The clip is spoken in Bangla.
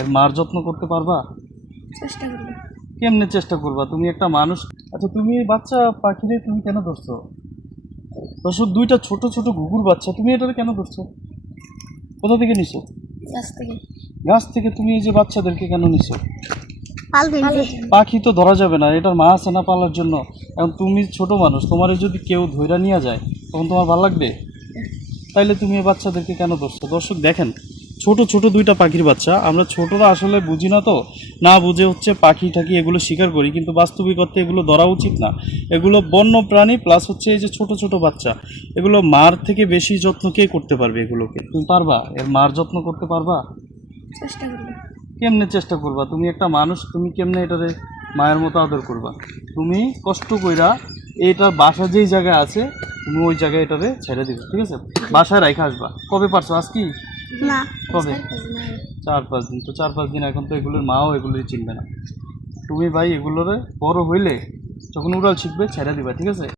এর মার যত্ন করতে পারবা? চেষ্টা করব। কেমনে চেষ্টা করবা? তুমি একটা মানুষ। আচ্ছা, তুমি এই বাচ্চা পাখিরে তুমি কেন ধরছো? দর্শক, দুইটা ছোট ছোট ঘুঘুর বাচ্চা, তুমি এটারে কেন ধরছো? কোথা থেকে নিছো? গাছ থেকে গাছ থেকে? তুমি এই যে বাচ্চাদেরকে কেন নিছো? পালবে। পাখি তো ধরা যাবে না, এটার মা আছে না পালার জন্য। এখন তুমি ছোট মানুষ, তোমার যদি কেউ ধইরা নিয়ে যায় তখন তোমার ভালো লাগবে? তাইলে তুমি এই বাচ্চাদেরকে কেন ধরছো? দর্শক দেখেন, ছোট ছোট দুইটা পাখির বাচ্চা। আমরা ছোটরা আসলে বুঝি না, তো না বুঝে হচ্ছে পাখি টাকি এগুলো শিকার করি, কিন্তু বাস্তবিক অর্থে এগুলো ধরা উচিত না। এগুলো বন্য প্রাণী, প্লাস হচ্ছে এই যে ছোট ছোট বাচ্চা, এগুলো মার থেকে বেশি যত্ন কে করতে পারবে? এগুলোকে তুমি পারবা? এর মার যত্ন করতে পারবা? চেষ্টা করব। কেমনে চেষ্টা করবা? তুমি একটা মানুষ, তুমি কেমনে এটারে মায়ের মতো আদর করবা? তুমি কষ্ট কইরা এটার বাসা যেই জায়গায় আছে তুমি ওই জায়গায় এটারে ছেড়ে দিবে, ঠিক আছে? বাসায় রাইখা আসবা। কবে পারছো? আজ কি? না। কবে? 4-5 দিন। তো 4-5 দিন এখন তো এগুলোর মাও এগুলোই চিনবে না। তুমি ভাই এগুলোরে বড় হইলে যখন উড়াল শিখবে ছেড়ে দিবা, ঠিক আছে?